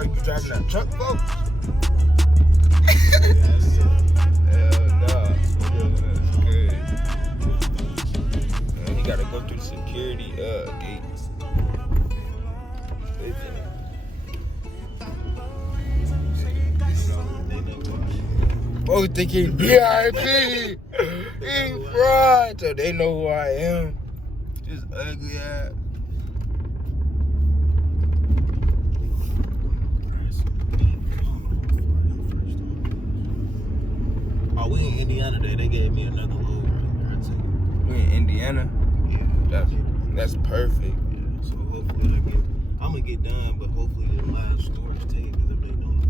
how you be driving that truck, folks. Hell nah. That's good. Man, you gotta go through the security gates. Oh, think he VIP. He fried, so they know who I am. Just ugly ass. Oh, we in Indiana today. They gave me another load right there too. We in Indiana. Yeah, That's perfect. yeah. So hopefully I'm gonna get done, but hopefully the last storage take because if they don't,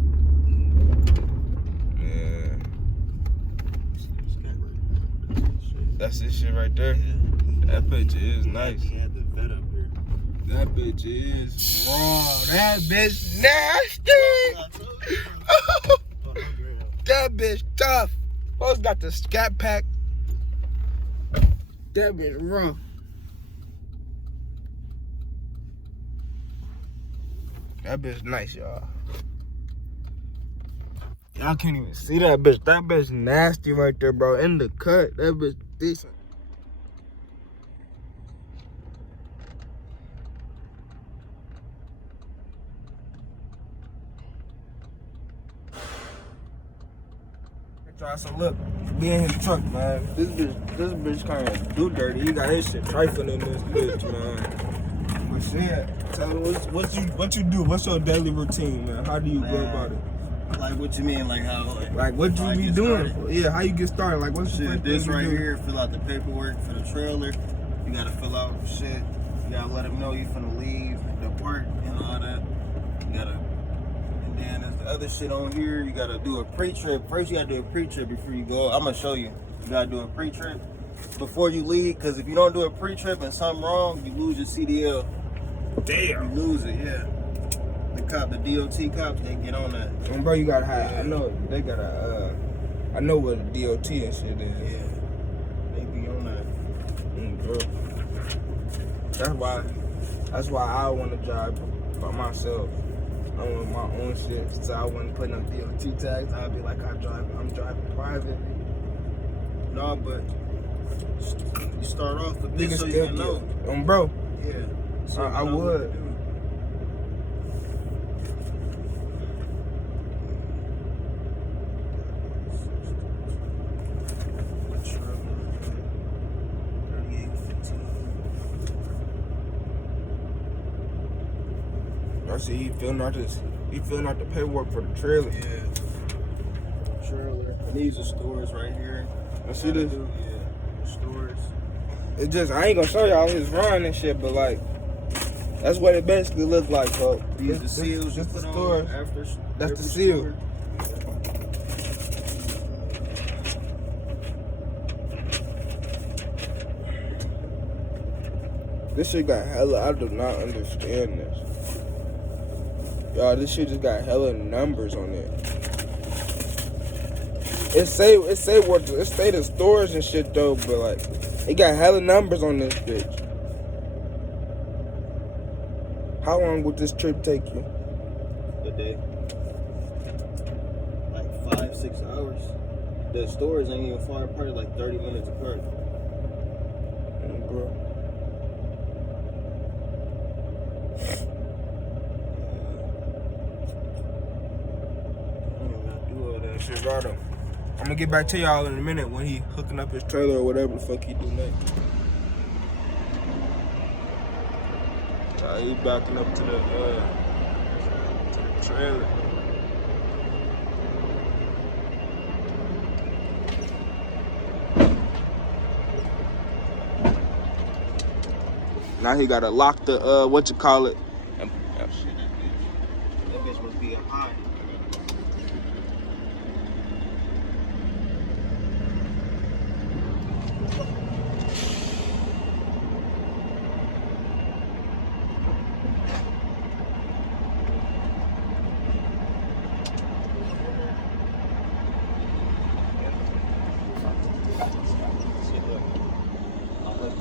Yeah. That's this shit right there. That bitch is nice. He had the vet up here. That bitch is raw. That bitch nasty. That bitch tough. Folks got the Scat Pack. That bitch raw. That bitch nice, y'all. Y'all can't even see that bitch. That bitch nasty right there, bro. In the cut, that bitch decent. So look, be in his truck, man. This bitch kind of do dirty. He got his shit trifling in this bitch, man. But shit, tell me what you do? What's your daily routine, man? How do you go about it? Like what you mean? Like how? Like what you be doing? Yeah, how you get started? Like what's shit? This right here, fill out the paperwork for the trailer. You gotta fill out shit. You gotta let them know you finna leave the park and all that. You gotta. And then there's the other shit on here. You gotta do a pre-trip. First, you gotta do a pre-trip before you go. I'm gonna show you. You gotta do a pre-trip before you leave, because if you don't do a pre-trip and something wrong, you lose your CDL. Damn. You lose it, yeah. The DOT cops, they get on that. And bro, you gotta have. I know they gotta. I know what the DOT and shit is. Yeah. They be on that. Bro. That's why I want to drive by myself. I want my own shit, so I wouldn't put no DOT tags. I'd be like, I'm driving private. No, but you start off with this so you can know. Bro. Yeah. So I would. I see you filling out the paperwork for the trailer. Yeah. Trailer. And these are stores right here. I see this. Yeah. Stores. It's just I ain't gonna show y'all his run and shit, but like that's what it basically looks like, folks. These the seals you put on after. That's the seal. This shit got hella. I do not understand this. Y'all, this shit just got hella numbers on it. It say the stores and shit though, but like it got hella numbers on this bitch. How long would this trip take you? A day. Like 5-6 hours. The stores ain't even far apart, like 30 minutes apart. Bro. Shit, right on. I'm gonna get back to y'all in a minute when he hooking up his trailer or whatever the fuck he do next. He backing up to the trailer. Now he gotta lock the what you call it. That bitch must be a high.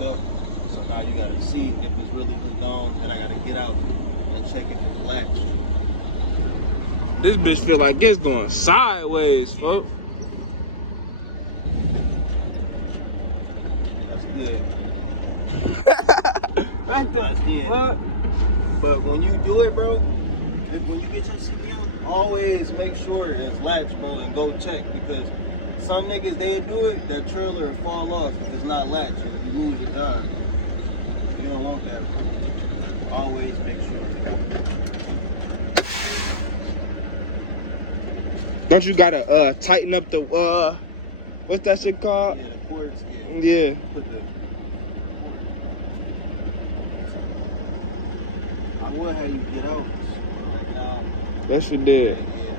Up. So now you gotta see if it's really hooked on, and I gotta get out and check if it's latched. This bitch feel like it's going sideways, folks. That's good. That's That's good. fuck. But when you do it, bro, when you get your CDL, always make sure it's latched, bro, and go check, because some niggas, they do it, their trailer will fall off if it's not latched, and you lose your job. You don't want that, bro. Always make sure. Don't you gotta tighten up the what's that shit called? Yeah, the cords, Yeah. Put the I would have you get out. Like, nah. That shit dead. Yeah.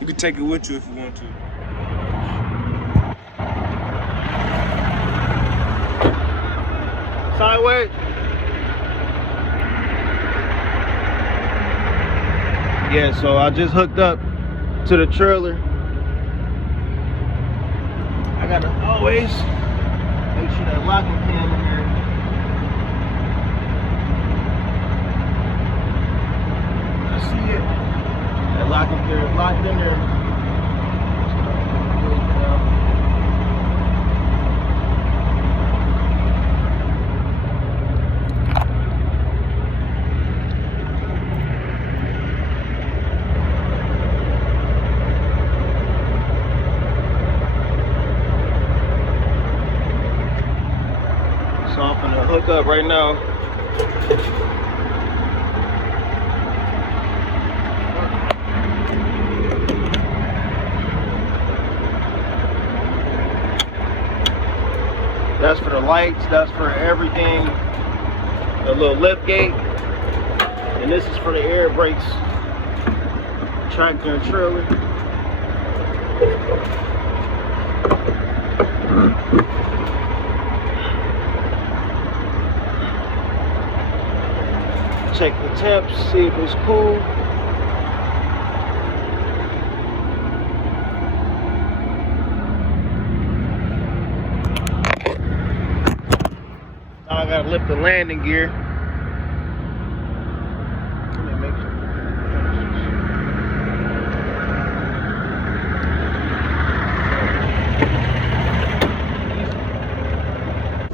You can take it with you if you want to. Sideways. Yeah, so I just hooked up to the trailer. I gotta always make sure that locking pin in there. I see it. That locking pin is locked in there. So I'm gonna hook up right now. That's for the lights, that's for everything. The little lift gate. And this is for the air brakes. Tractor and trailer. Check the temps, see if it's cool. Now I gotta lift the landing gear. Let me make sure.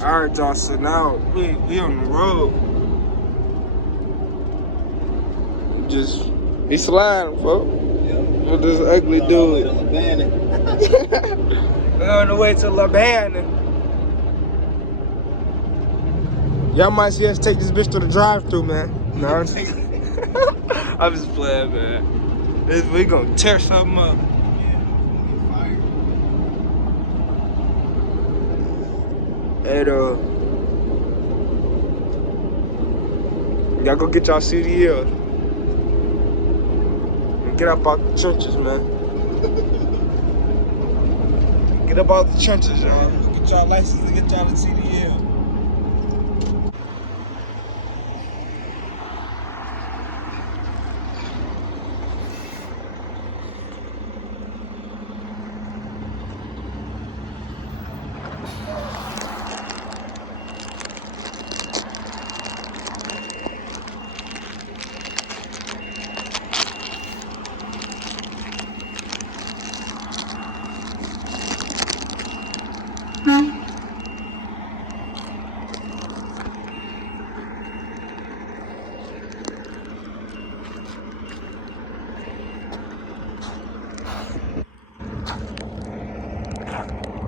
Alright, y'all, so now we on the road. He sliding, folks. With this ugly dude. We're on the way to Labana. Y'all might see us take this bitch to the drive-thru, man. No, I'm just I'm just playing, man. We gonna tear something up. And y'all go get y'all CDL. Get up out the trenches, man. Get up out the trenches, y'all. Get y'all license and get y'all the CDL.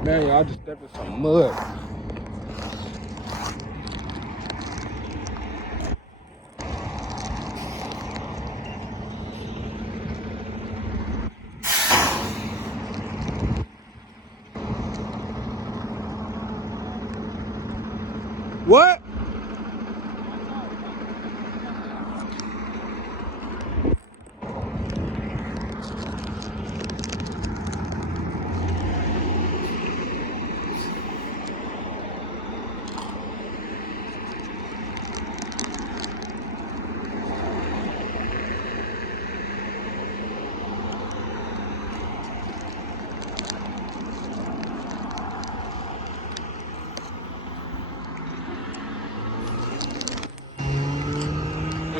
Man, y'all just stepped in some mud. What?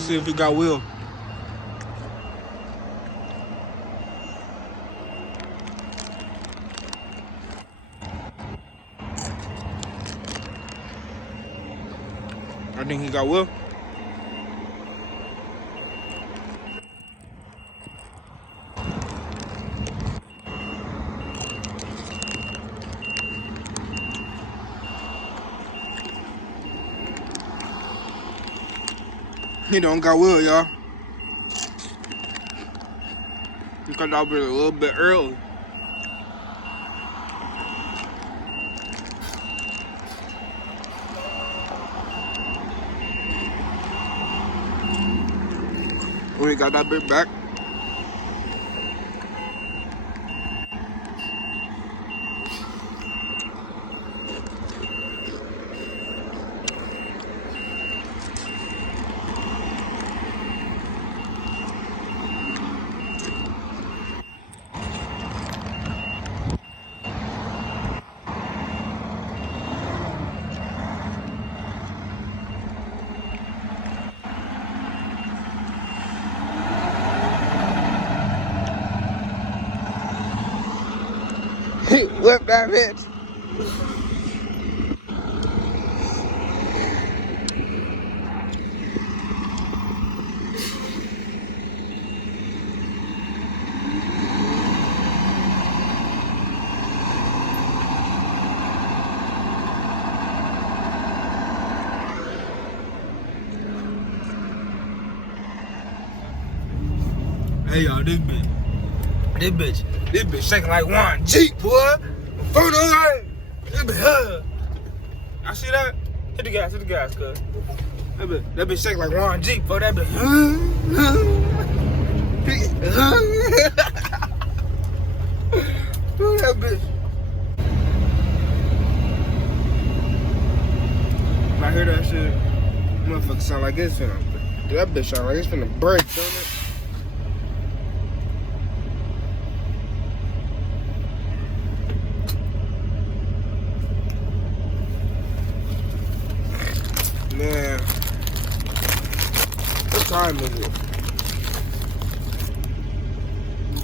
see if he got wheel. I think he got wheel. He don't got wheel, y'all. He got out a little bit early. We got that bit back. He whipped that bitch. Hey y'all, this bitch shaking like one Jeep, boy. Phone line. This bitch, I see that. Hit the gas, cuz. That bitch shaking like one Jeep, boy. That bitch. Ooh, that bitch. When I hear that shit, motherfucker sound like it's finna. That bitch sound like it's finna break, don't it? Man, what time is it?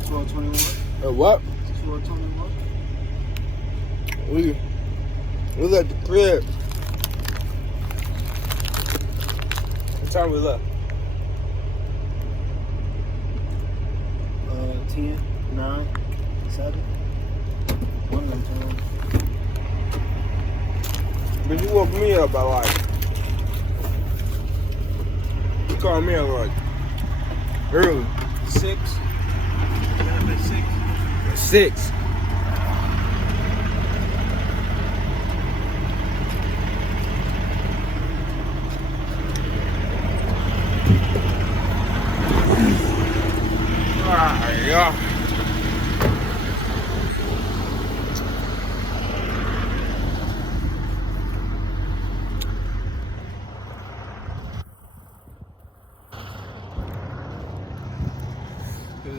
12:21. What? 12:21. We at the crib. What time we left? 10, 9, 7. One of them times. But you woke me up by like. You called me up like early. 6. Yeah, 6. 6. Yeah.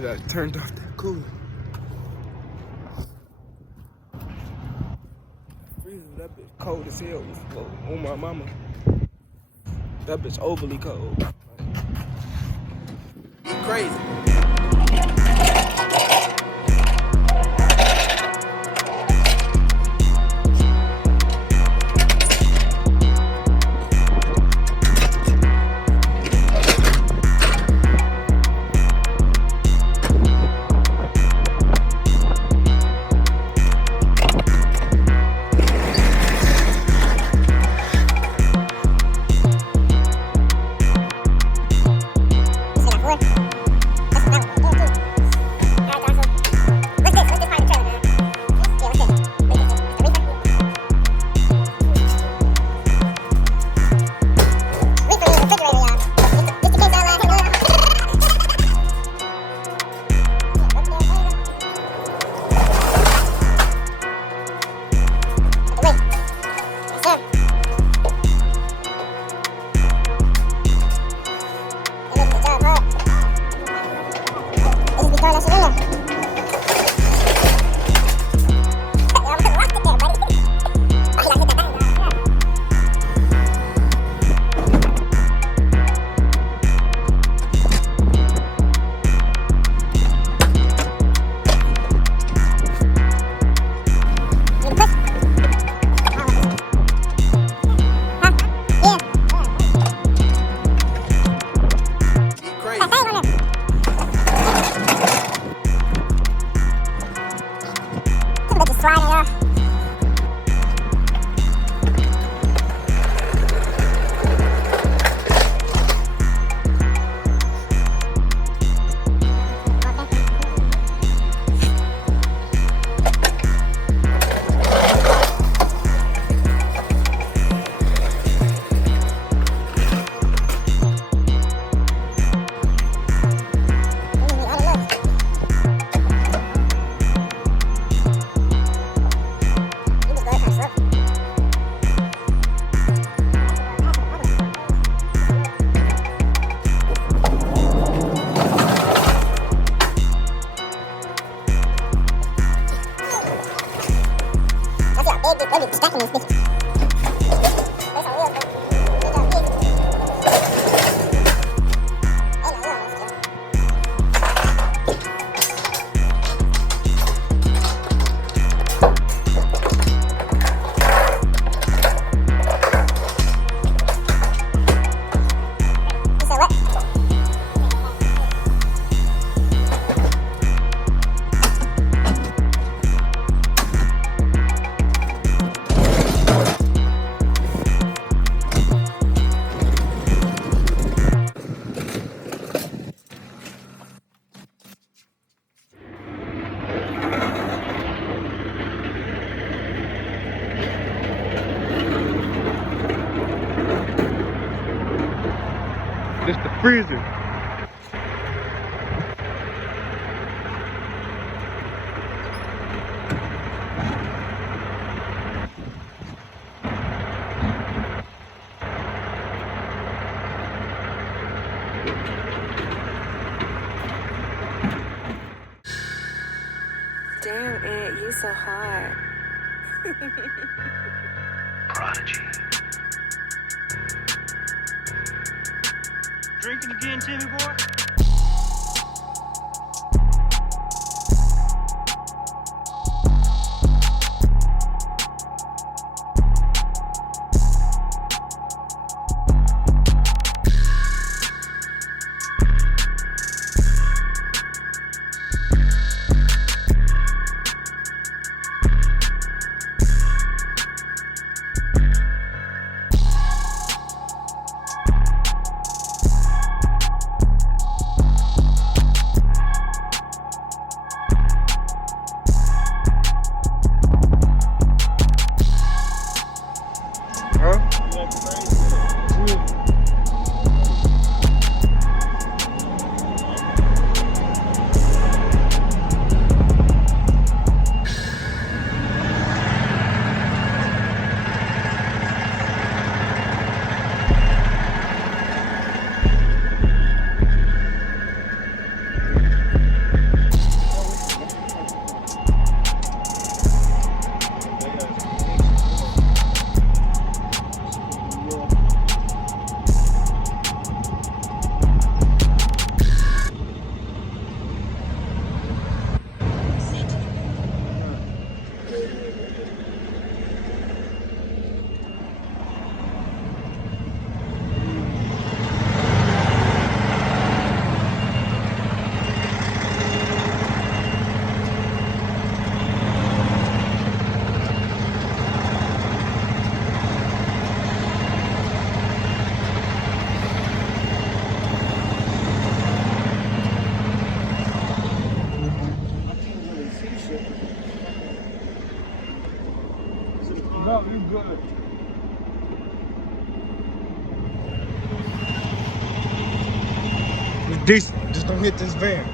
I turned off the cooler. Freezing, that bitch cold as hell. Oh my mama. That bitch overly cold. Crazy. freezer. Damn, Aunt, you so hot. Prodigy. Drinking again, Timmy boy? No, you good. It's decent. Just don't hit this van.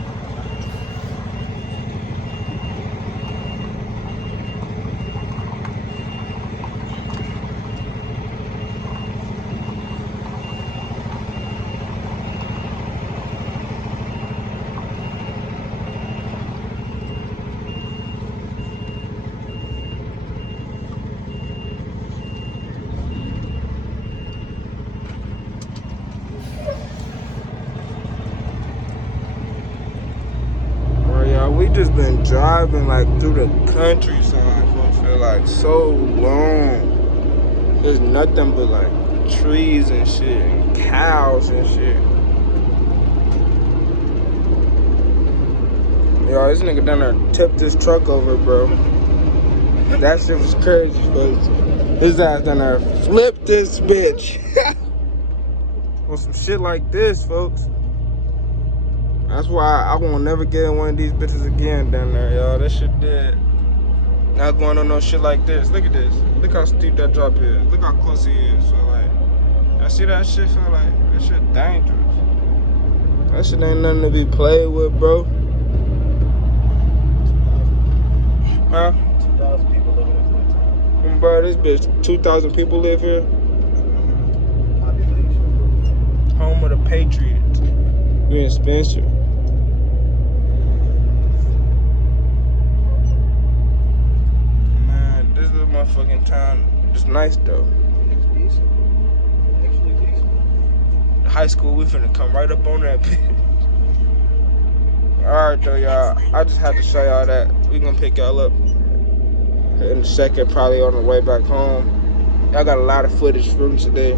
We just been driving like through the countryside for like so long. There's nothing but like trees and shit and cows and shit. Yo, this nigga done there tipped this truck over, bro. That shit was crazy, folks. His ass done there flipped this bitch. On some shit like this, folks. That's why I won't never get in one of these bitches again down there, y'all. That shit dead. Not going on no shit like this. Look at this. Look how steep that drop is. Look how close he is. So like, I see that shit. So like, that shit dangerous. That shit ain't nothing to be played with, bro. Huh? 2,000 people live in this Bro, this bitch, 2,000 people live here. population. Home of the Patriots. We in Spencer. This is my fucking town. It's nice though. It's decent. Actually decent. High school, we finna come right up on that bitch. Alright though, y'all. I just had to show y'all that. We gonna pick y'all up in a second, probably on the way back home. Y'all got a lot of footage from today.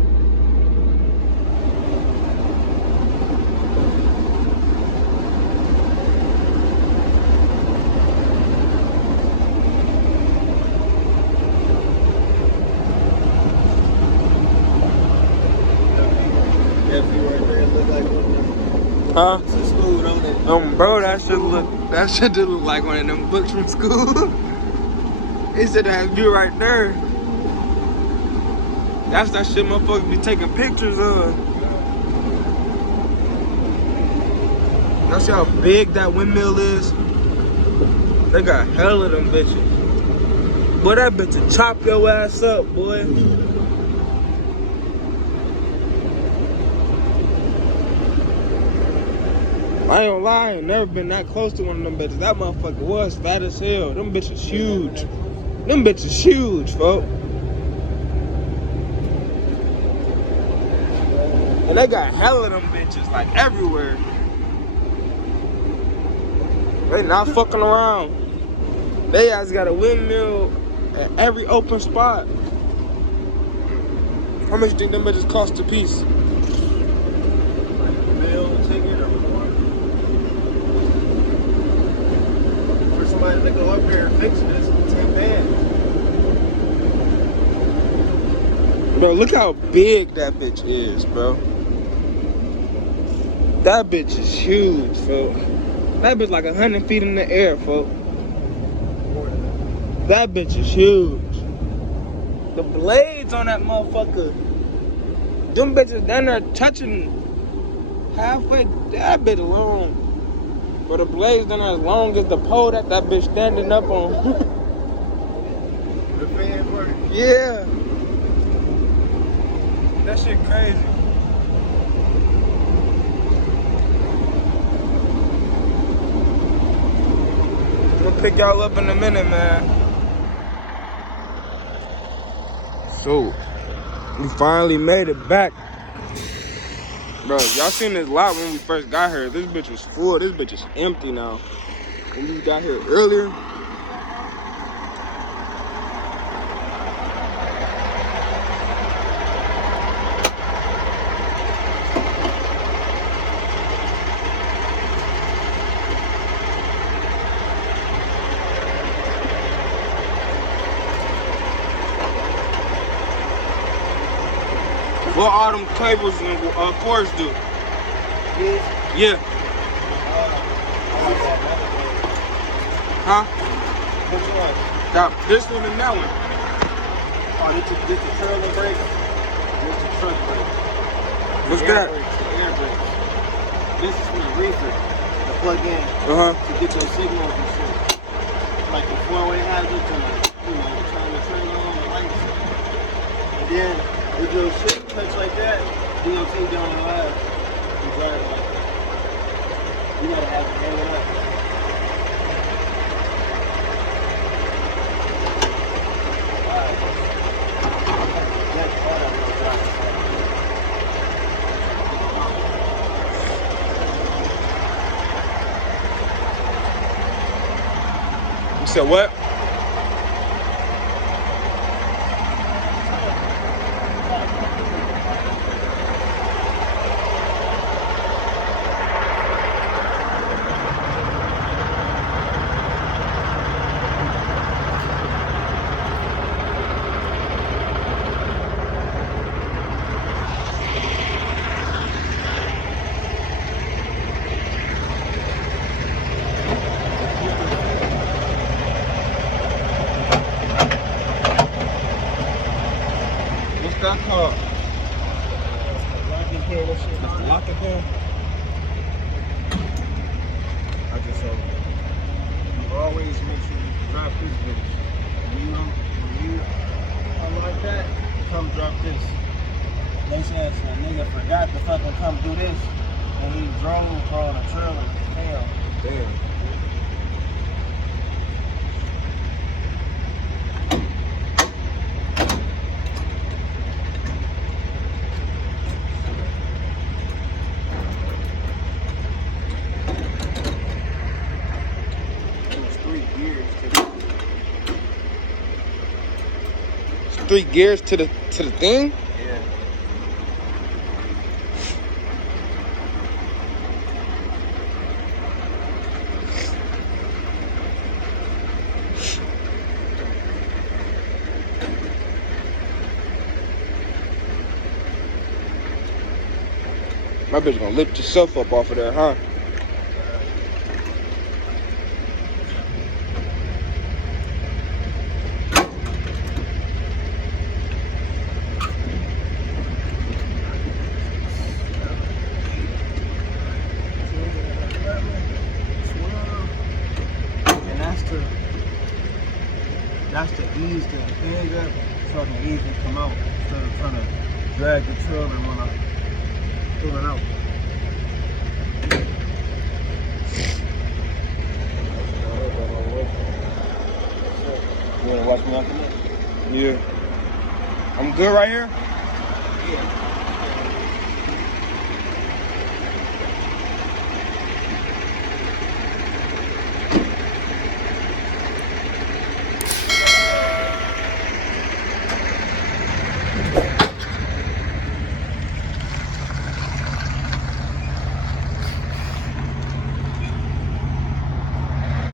Huh? It's school, don't it? Bro, that shit did look like one of them books from school. He said that view right there. That's that shit motherfuckers be taking pictures of. Y'all see how big that windmill is? They got hell of them bitches. Boy, that bitch will chop your ass up, boy. I ain't gonna lie, I ain't never been that close to one of them bitches. That motherfucker was fat as hell. Them bitches huge. Them bitches huge, folks. And they got hell of them bitches, like everywhere. They not fucking around. They ass got a windmill at every open spot. How much do you think them bitches cost a piece? Bill, ticket, or more. For somebody to go up there and fix this, it's 10 bands. Bro, look how big that bitch is, bro. That bitch is huge, folks. That bitch like 100 feet in the air, folks. That bitch is huge. The blades on that motherfucker, them bitches down there touching halfway. That bitch long. But the blades down there as long as the pole that bitch standing up on. The fan work. Yeah. That shit crazy. I'm gonna pick y'all up in a minute, man. So, we finally made it back. Bro, y'all seen this lot when we first got here. This bitch was full. This bitch is empty now. When we got here earlier, what all them cables and cords do? Yeah. Huh? Which one? This one and that one. Oh, this is the trailer brake. This is the truck brake. What's Air that? brakes, the air brakes. This is for the reefer to plug in Uh-huh. to get your signals and shit. Like the four-way hazards and turn the trailer on the lights. And then if your shit touch like that, DOT down the ass. You drive like that. You gotta have it hang it up. You said what? What's that called? Locking pin, that shit. That's the locking pin? I just say, you always make sure you drop this bitch. When you come like that, come drop this. They said a nigga forgot to fucking come do this, and he drove for the trailer. Hell. Damn. There's 3 gears to the 3 gears to the thing? yeah. My bitch gonna lift yourself up off of there, huh? That's to ease the thing up so it can easily come out instead of trying to drag the trailer when I'm pulling out. You wanna watch me after that? Yeah. I'm good right here? Yeah.